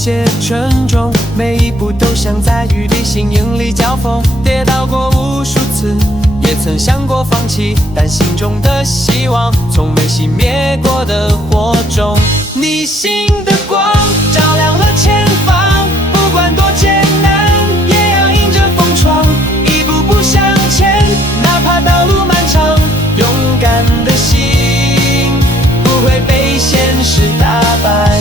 些沉重，每一步都像在与地心引力交锋，跌倒过无数次，也曾想过放弃，但心中的希望从没熄灭过的火种。你心的光照亮了前方，不管多艰难，也要迎着风闯，一步步向前，哪怕道路漫长。勇敢的心不会被现实打败。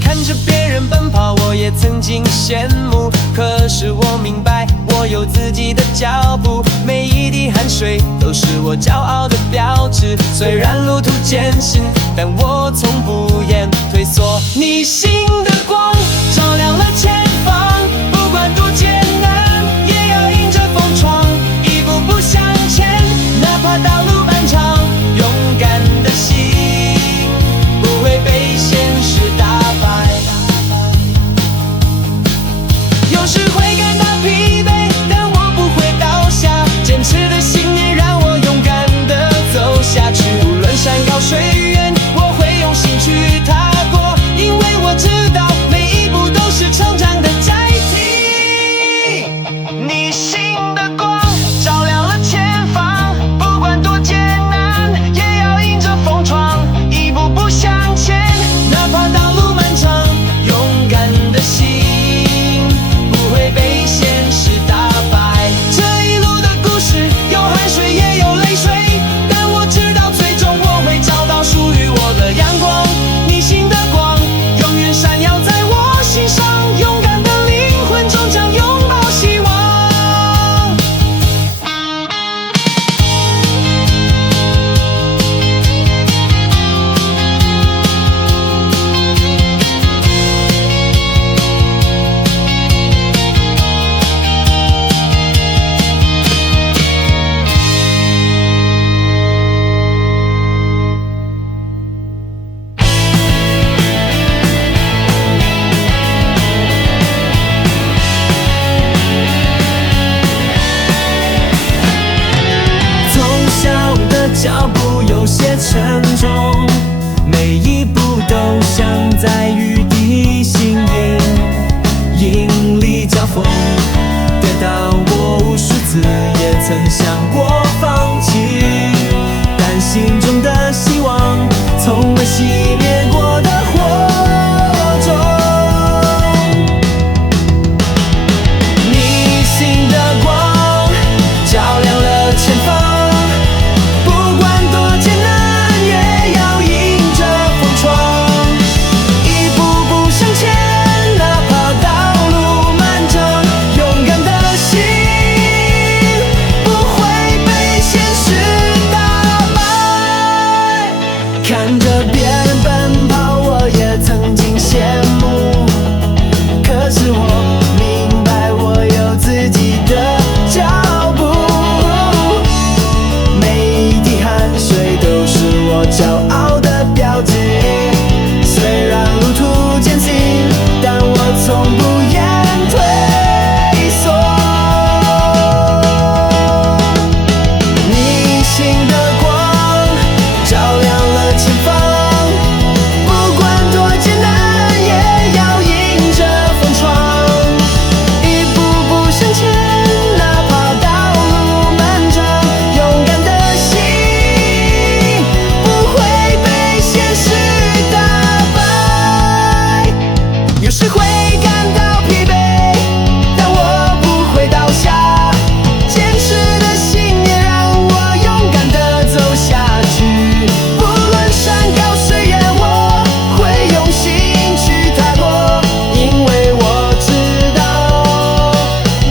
看着别人奔跑，我也曾经羡慕，可是我明白，我有自己的脚步，每一滴汗水都是我骄傲的标志。虽然路途艰辛，但我从不言退缩。你心的光照亮了前方，不管多艰难，也要迎着风闯，一步步向前，哪怕道路漫长。勇敢的心不会被现实打败。有时会感到疲惫，但我不会倒下，坚持的信念让我勇敢地走下去。无论山高水远，我会用心去踏过，因为我知道每一步都是成长的载体。你心的光照亮了前方，不管多艰难，也要迎着风闯，一步步向前，哪怕道路漫长。勇敢的心不会被现实打败。这一路的故事有汗水也有泪水，但我知道最终我会找到属于我的阳光。你心的光永远闪耀在我心上，勇敢的灵魂终将拥抱希望。脚步有些沉重，每一步都像在与地心引力交锋，跌倒过无数次，也曾想过放弃，但心中的希望从未熄灭过的火种。你心的光照亮了前方，看着别人奔跑，我也曾经羡慕，可是我明白我有自己的脚步，每一滴汗水都是我骄傲的标志。虽然路途艰辛，但我从不言退缩。你心的光照亮了前方，不管多艰难，也要迎着风闯，一步步向前，哪怕道路漫长。勇敢的心不会被现实打败。有时会感到疲惫，但我不会倒下，坚持的信念让我勇敢地走下去。不论山高水远，我会用心去踏过，因为我知道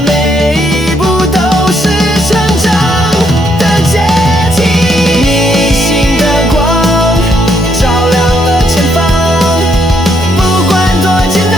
每一步都是成长的阶梯。你心的光照亮了前方，不管多艰难，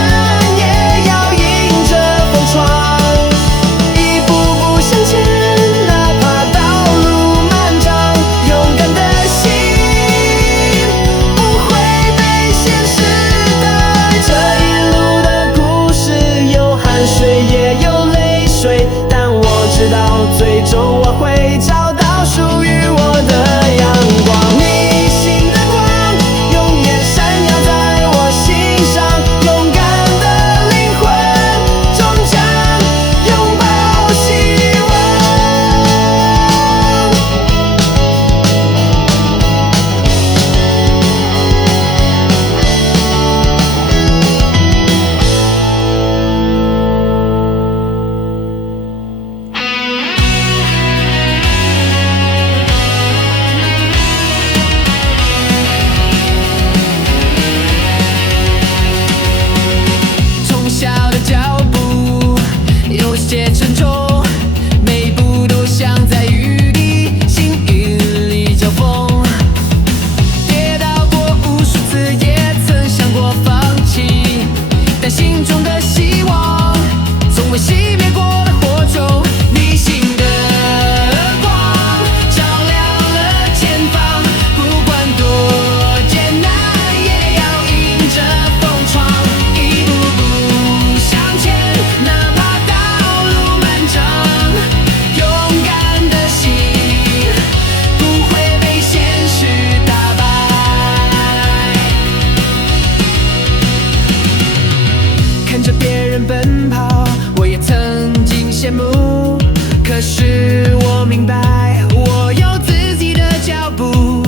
人奔跑，我也曾经羡慕。可是我明白，我有自己的脚步，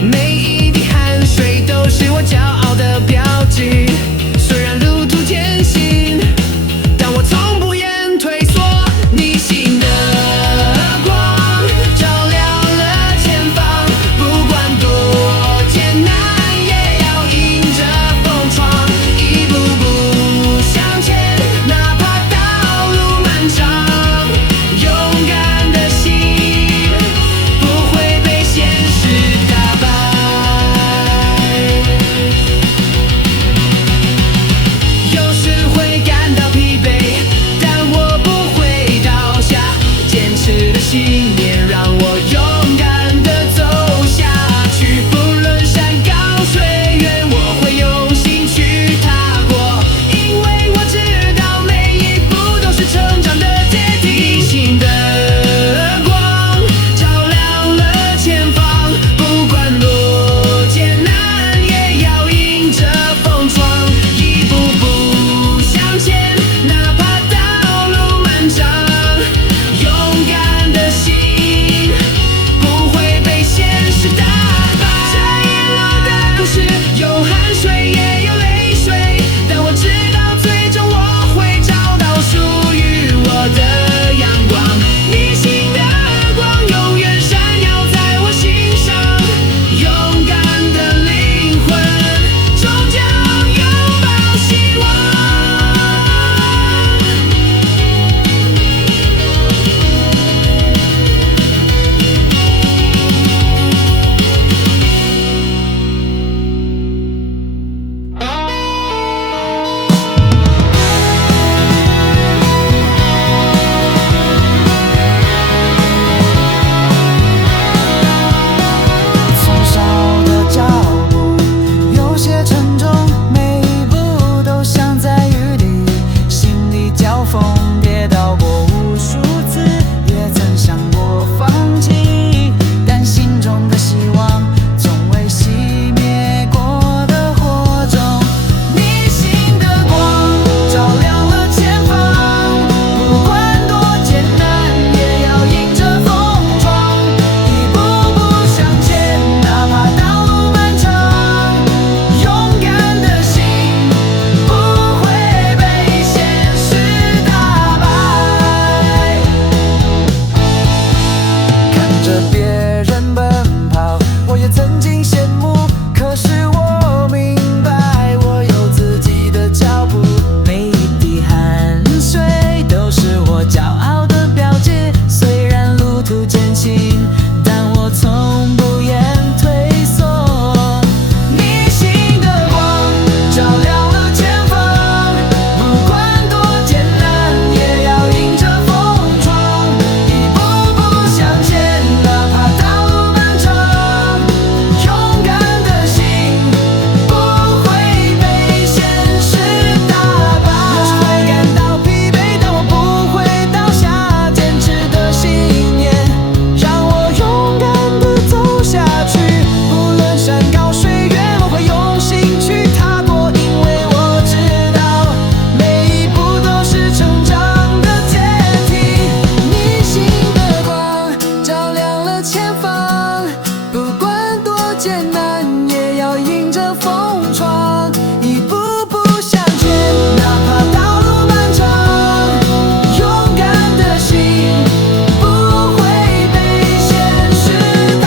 每一滴汗水都是我骄傲的标记。虽然路途艰辛，但我从不言退缩。逆行的光照亮了前方，不管多艰难，也要迎着风闯，一步步向前，哪怕道路漫长。勇敢的心不会被现实打败。有时会感到疲惫，但我不会倒下。坚持的信念让我勇敢地走下去，不论山高水远，我会用心去踏过，因为我知道每一步都是成长的阶梯。逆行的光照亮了前方，不管多艰难，也要迎着风闯，一步步向前，哪怕道路漫长。勇敢的心不会被现实打败。这一路的故事有汗水也有泪水，但我知道最终我会找到属于我的阳光。逆行的光永远闪耀在我心上，勇敢的灵魂终将拥抱希望。从小的脚步有些沉重，每一步都像在雨里，心里交锋，跌倒过无数次，也曾想过放弃，但心中的希望从未熄灭过的火种。逆行的光照亮了前方，不管多艰难，也要迎着风闯，一步步向前，哪怕道路漫长。勇敢的心不会被现实打败。看着别人奔跑，我也曾经羡慕。可是我明白，我有自己的脚步，每一滴汗水都是我骄傲的标记。虽然路途艰辛，但我从不言退缩。逆行的光照亮了前方，不管多艰难，也要迎着风闯，一步步向前，哪怕道路漫长。勇敢的心不会被现实打败。有时会感到疲惫，但我不会倒下。坚持的信念让我勇敢地走下去，不论山高水远，我会用心去踏过，因为我知道每一步都是成长的阶梯。逆行的光照亮了前方，不管多艰难，也要迎着风闯，一步步向前，哪怕道路漫长。勇敢的心不会被现实打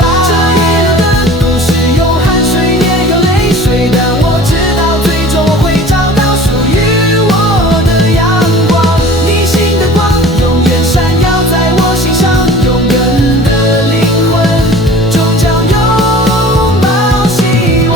败。这一路的故事有汗水也有泪水，但我知道最终我会找到属于我的阳光。逆行的光永远闪耀在我心上，勇敢的灵魂终将拥抱希望。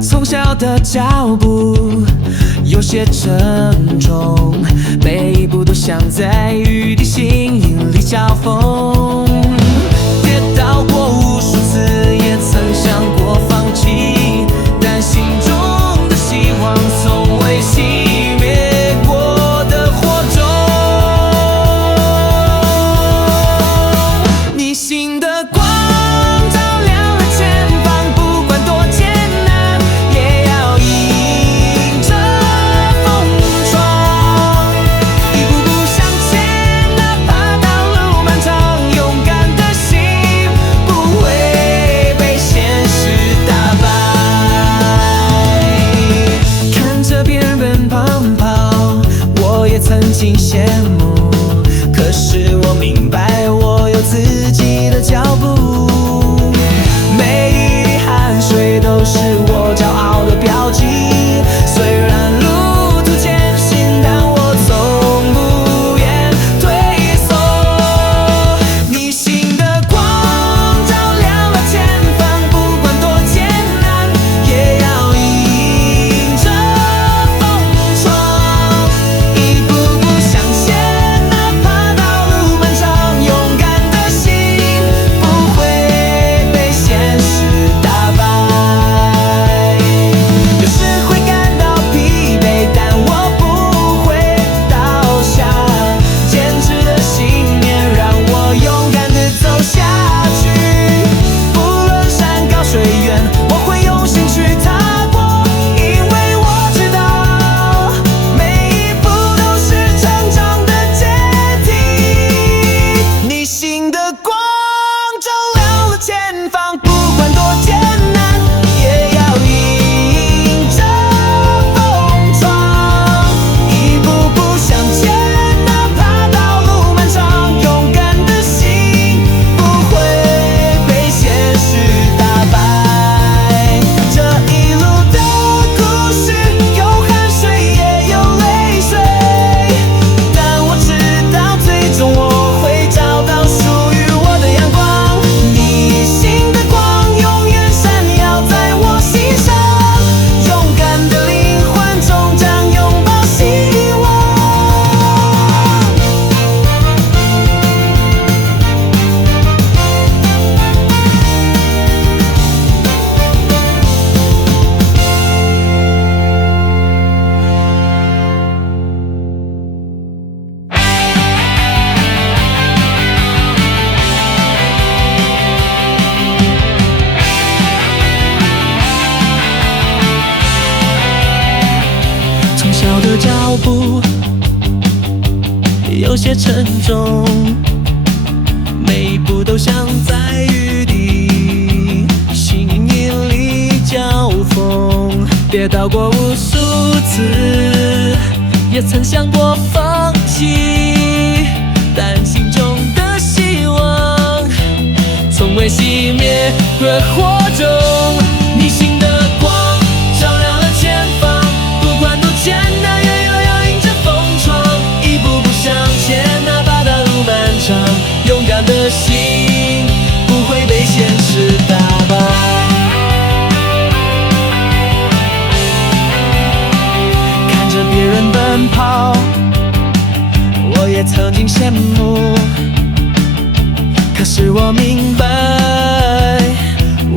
从小的脚步有些沉重，每一步都像在雨滴、心里交锋，跌倒过前方，不管多艰难，也要迎着风闯，一步步向前，哪怕道路漫长，勇敢的心不会被现实打败。这一路的故事，有汗水也有泪水，但我知道最终我会找到属于我的阳光。你心的光永远闪耀在我心上，勇敢的灵魂终将拥抱希望。从小的脚步有些沉重，每一步都像在雨里，心引力交锋，跌倒过无数次，也曾想过放弃，但心中的希望从未熄灭，热火中，你心的光照亮了前方，不管多艰难，也要迎着风闯，一步步向前，哪怕道路漫长，勇敢的心不会被现实打败。看着别人奔跑，我也曾经羡慕，可是我明白，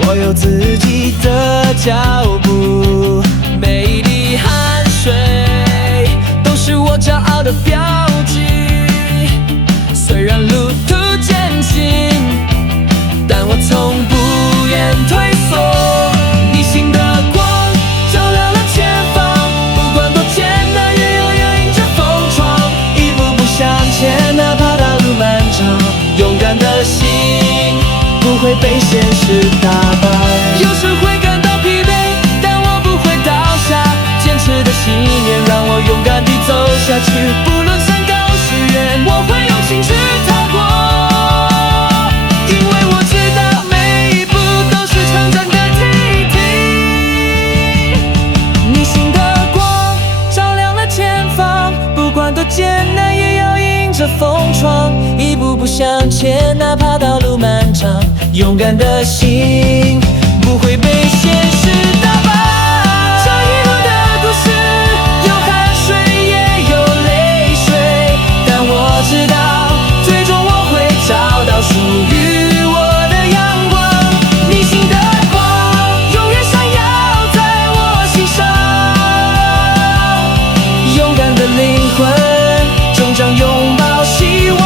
我有自己的脚步，每一滴汗水都是我骄傲的标记。虽然路途艰辛，但我从不言退缩。你心的光照亮了前方，不管多艰难，也要迎着风闯，一步步向前，哪怕道路漫长，勇敢的心不会被现实打败。有时会感到疲惫，但我不会倒下，坚持的信念让我勇敢地走下去。不论山高水远，我会用心去踏过，因为我知道每一步都是成长的梯梯。你心的光照亮了前方，不管多艰难，也要迎着风闯，一步步向前，哪怕道路漫长，勇敢的心不会被现实打败。这一路的故事，有汗水也有泪水，但我知道最终我会找到属于我的阳光。你心的光永远闪耀在我心上，勇敢的灵魂终将拥抱希望。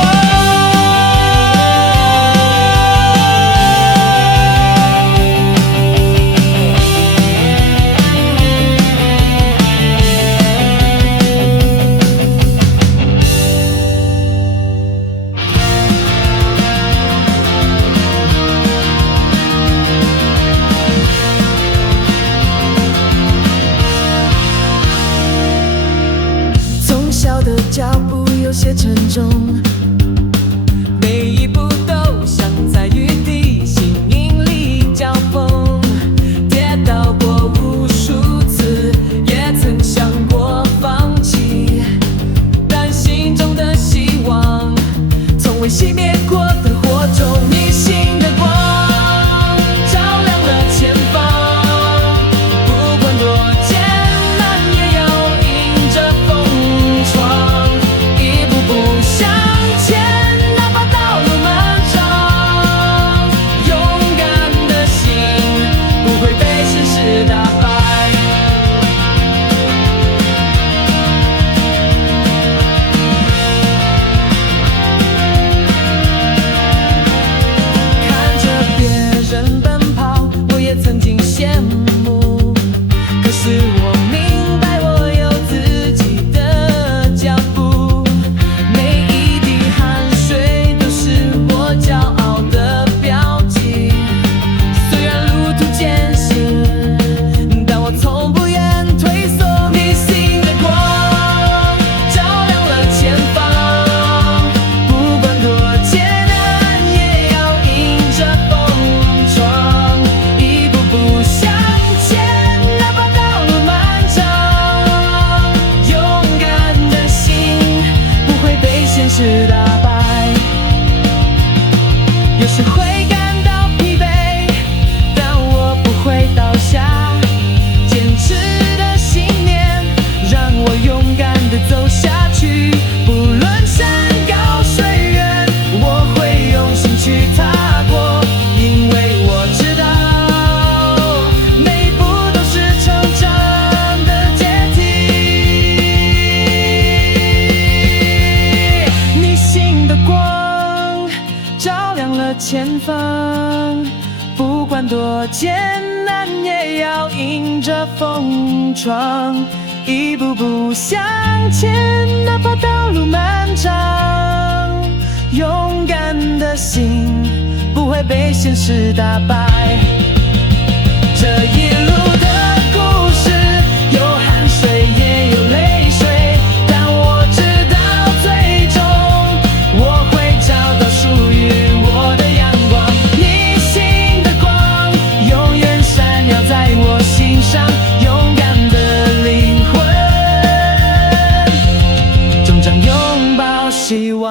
有时会感到疲惫，但我不会倒下。坚持的信念让我勇敢地走下去，不论山高水远，我会用心去踏过，因为我知道每一步都是成长的阶梯。你心的光照亮了前方，不管多艰难也要迎着风闯，一步步向前，哪怕道路漫长。勇敢的心不会被现实打败。这一路的故事有汗水也有泪水，但我知道最终我会找到属于我的阳光。你心的光永远闪耀在我心上，勇敢的灵魂终将拥抱希望。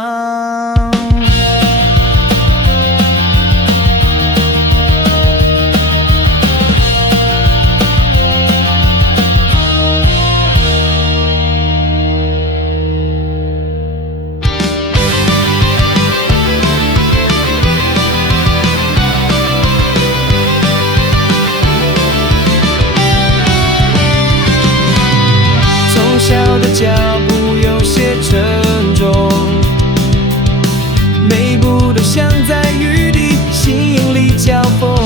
小的脚步有些沉重，每一步都像在与地心引力交锋。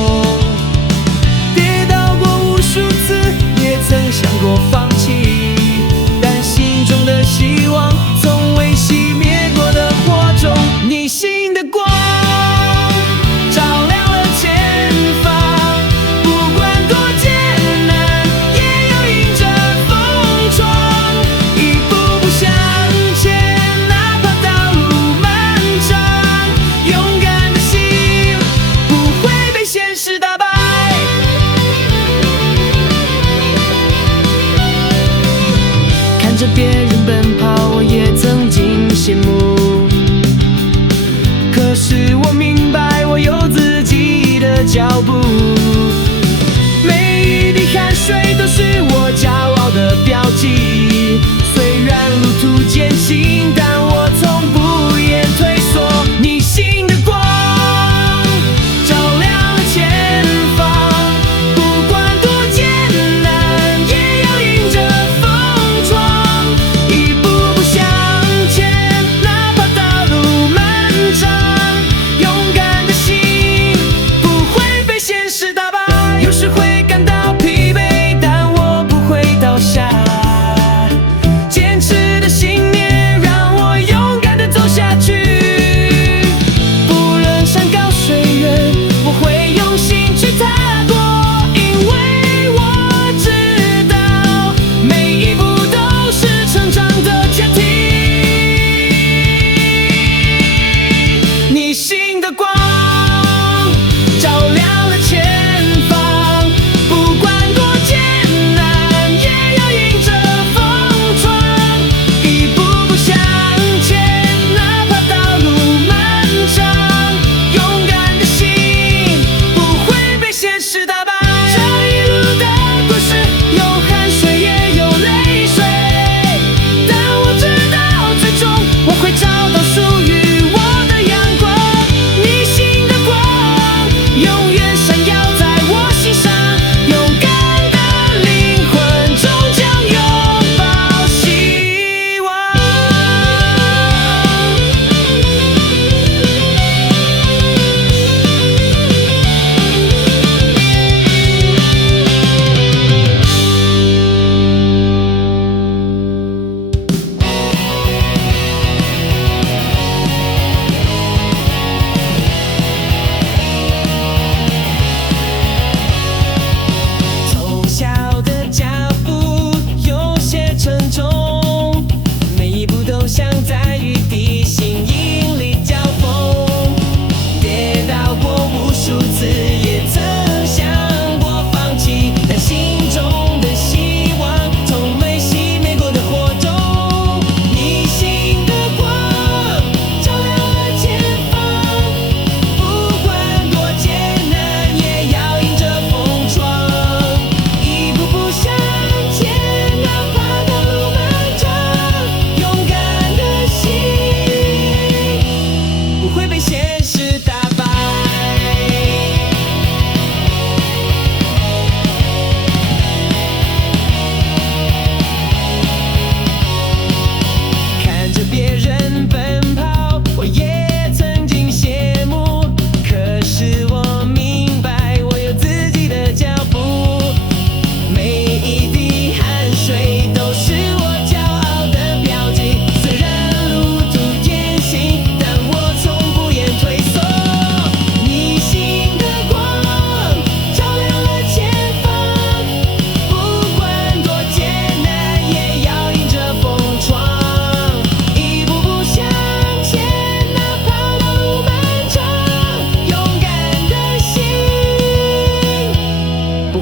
跌倒过无数次，也曾想过放弃，但心中的希望从未熄灭过的火种。你心的光照亮了前方，不管多艰难也要迎着风闯，一步步向前，哪怕道路漫长。勇敢的心不会被现实打败。看着别人奔跑，我也曾经羡慕，可是我明白我有自己的脚步。每一滴汗水都是我骄傲的标记，虽然路途艰辛，但我从不言退缩。你心的光照亮了前方，不管多艰难也要迎着风闯，一步步向前，哪怕道路漫长。勇敢的心不会被现实打败，有时会感到疲惫，但我不会倒下。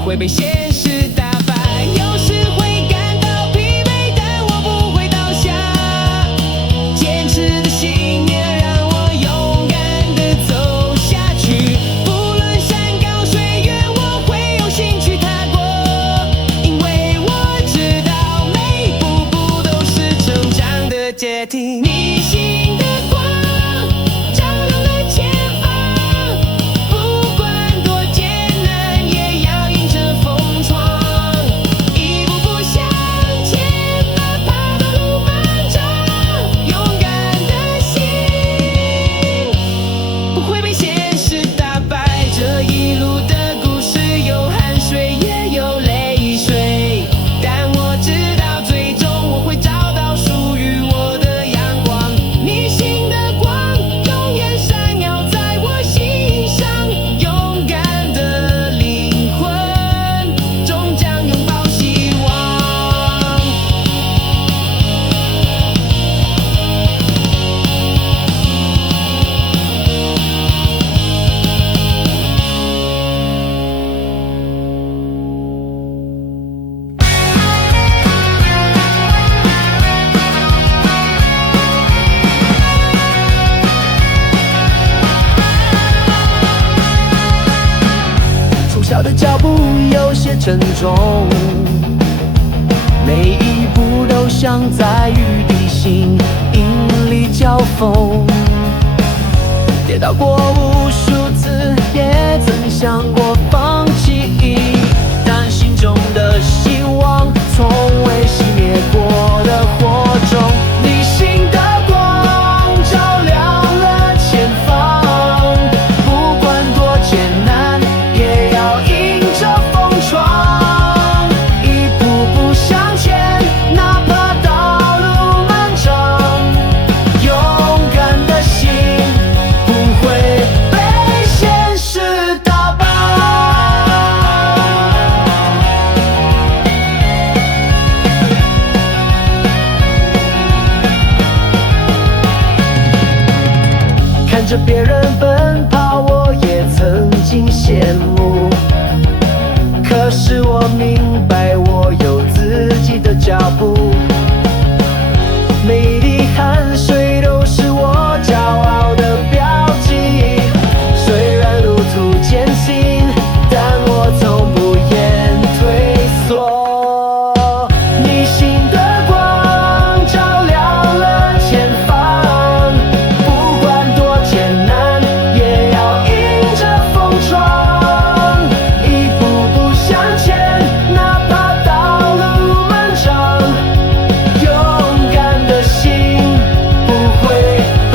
会被现实打败。有时会感到疲惫，但我不会倒下。坚持的信念让我勇敢地走下去。不论山高水远，我会用心去踏过，因为我知道每一步步都是成长的阶梯。逆行的光照亮了前方，不管多艰难，也要迎着风闯，一步步向前，哪怕道路漫长，勇敢的心不会被现实打败。这一路的故事有汗水也有泪水，但我知道最终我会找到属于我的阳光。逆行的光永远闪耀在我心上，勇敢的灵魂终将拥抱希望。从小的脚步有些沉重，每一步都像在与地心引力交锋。跌倒过无数次，也曾想过放弃，但心中的希望从未熄灭过的火种。逆行的光照亮了前方，不管多艰难，也要迎着风闯，一步步向前，哪怕道路漫长，勇敢的心不会被现实打败。看着别人奔跑，我也曾经羡慕，可是我明白我有自己的脚步，每一滴汗水都是我骄傲的标记。虽然路途艰辛，但我从不言退缩。逆行的光照亮了前方，不管多艰难，也要迎着风闯，一步步向前，哪怕道路漫长，勇敢的心不会被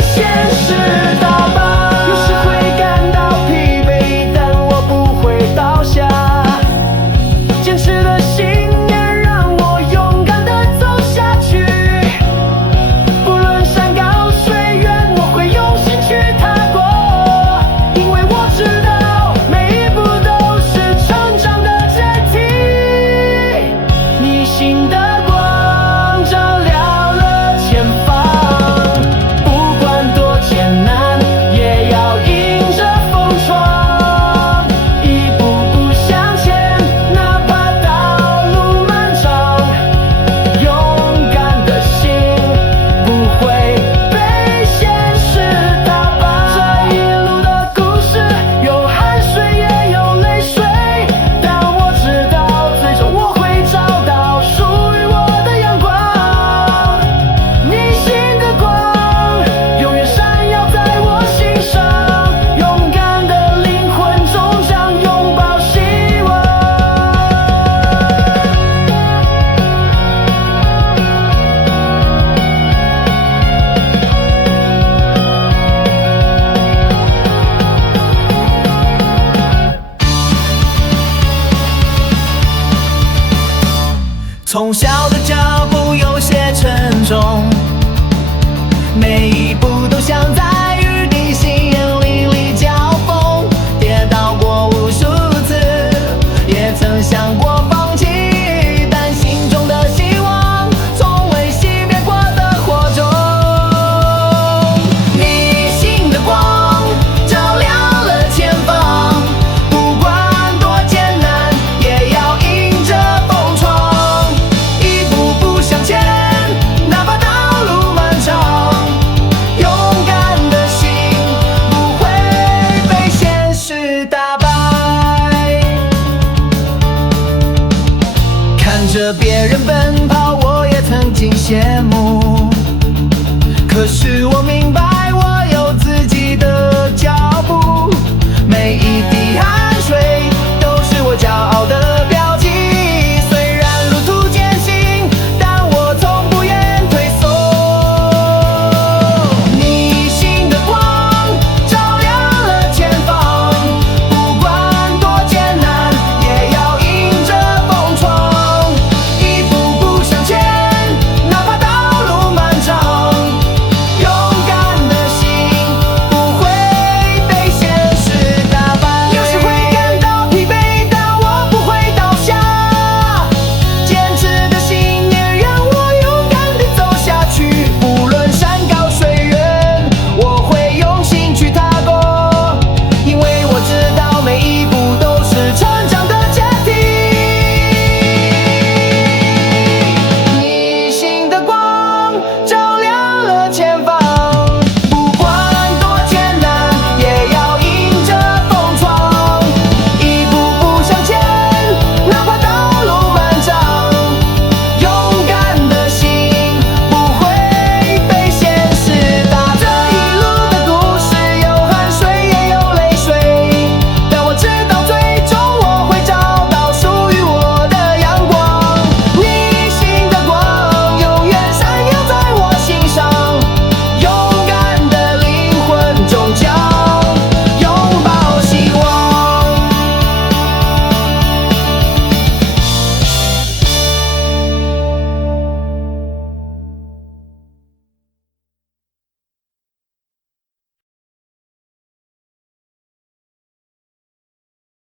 现实打败。有时会感到疲惫，但我不会倒下。坚持的信念让我勇敢地走下去。不论山高水远，我会用心去踏过，因为我知道每一步都是成长的阶梯。逆行的光照亮了前方，不管多艰难，也要迎着风闯，一步步向前，哪怕道路漫长，勇敢的心不会被现实打败。这一路的故事有汗水也有泪水，但我知道最终我会找到属于我的阳光。逆行的光永远闪耀在我心上，勇敢的灵魂终将拥抱希望。从小的脚步有些沉重，每一步都像在